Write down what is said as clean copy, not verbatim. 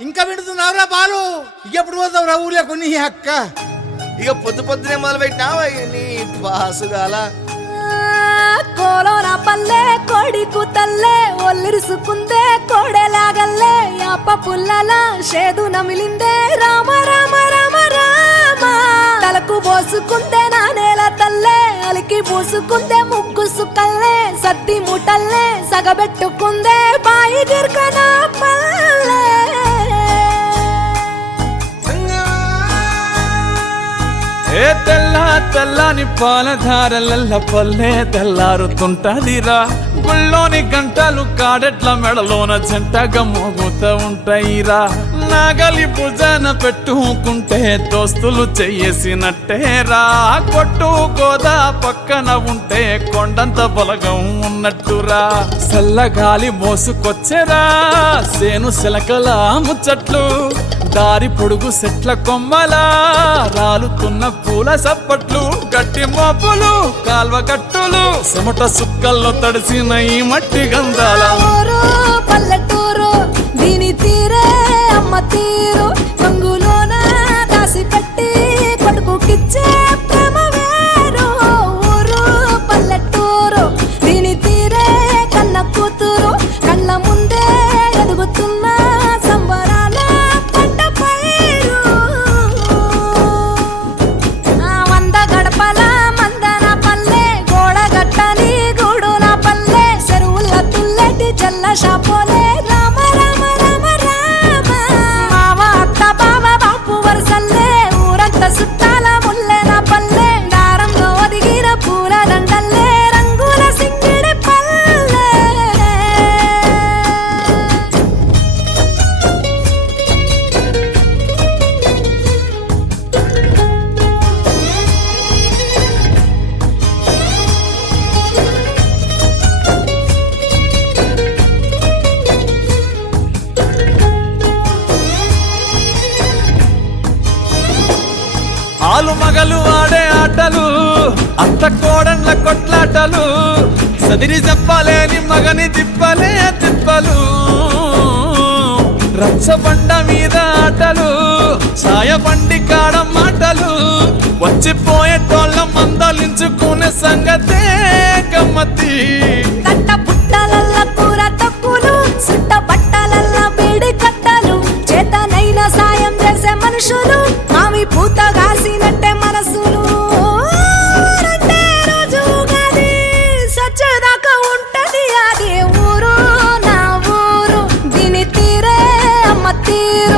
ఇంకా వింటున్నావురా బాలు? ఎప్పుడు పోతావురా ఊళ్ళో కొన్ని అక్క? ఇక పొద్దు పొద్దునే మొదలు పెట్టినావా నీ బాసుగాల? కోలోన పల్లె కోడి కూతల్లే ఒల్లిరుసుకుందే కోడెలాగల్లే యాప పుల్లల షేదు నమిలిందే రామ రామ రామ రామ తలకు పోసుకుందే నా నేల తల్లే అలికి పూసుకుందే ముగ్గు సుక్కల్లే సద్ది ముటల్లే సగబెట్టుకుందే బాయి గిర్కన పల్లె ఏ తెల్ల తెల్లని పాలధారలల్ల పల్లె తెల్లారుతుంటదిరా గుళ్ళోని గంటలు కాడెట్ల మెడలోన జంటగా మోగుతూ ఉంటాయిరా నాగలి భుజాన పెట్టుకుంటే దోస్తులు చెయ్యేసినట్టేరా కొట్టు గోదా పక్కన ఉంటే కొండంత బలగం ఉన్నట్టురా చల్లగాలి మోసుకొచ్చెరా సేను సిలకల ముచ్చట్లు దారి పొడుగు సెట్ల కొమ్మలా రాలుతున్న పూల సప్పట్లు గట్టి మోపులు కాల్వ గట్టులు చెమట సుక్కల్లో తడిసిన ఈ మట్టి గంధాల పల్లెటూరు దీని తీరే అమ్మ తీరు కంగులోన దాసి పెట్టి కొడుకుకిచ్చే ప్రేమ వేరు ఊరు పల్లెటూరు దీని తీరే కన్న కూతురు కళ్ళ ముందే ఎదుగుతున్న సంబరాల పంట పైరు వంద గడపల మందన పల్లె గోడ గట్టని గూడున పల్లె చెరువుల తుల్లటి జల్ల షాపోలే రామ రామ రామ రామ మావ అత్త బావ బాపు వరసల్లే ఊరంత సుట్టాల ముల్లెన పల్లె దారంలో ఒదిగిన పూల దండల్లే రంగుల సింగిడి పల్లె ఆలు మగలు ఆడే ఆటలు అత్త కోడన్ల కొట్లాటలు సదిరి చెప్పలేని మగని తిప్పలే తిప్పలు రచ్చబండ మీద ఆటలు ఛాయబండి కాడ మాటలు వచ్చిపోయేటోళ్ళ మందలించుకునే సంగతే గమ్మతి కట్ట పుట్టలల్ల కూర తక్కులు సుట్ట బట్టలల్ల వేడి కట్టలు చేతనైన సాయం చేసే మనుషులు మావి పూత కాసినట్టే మనసులు రెండే రోజు గది సచ్చదాకా ఉంటది అది ఊరు నా ఊరు దీని తీరే అమ్మ తీరు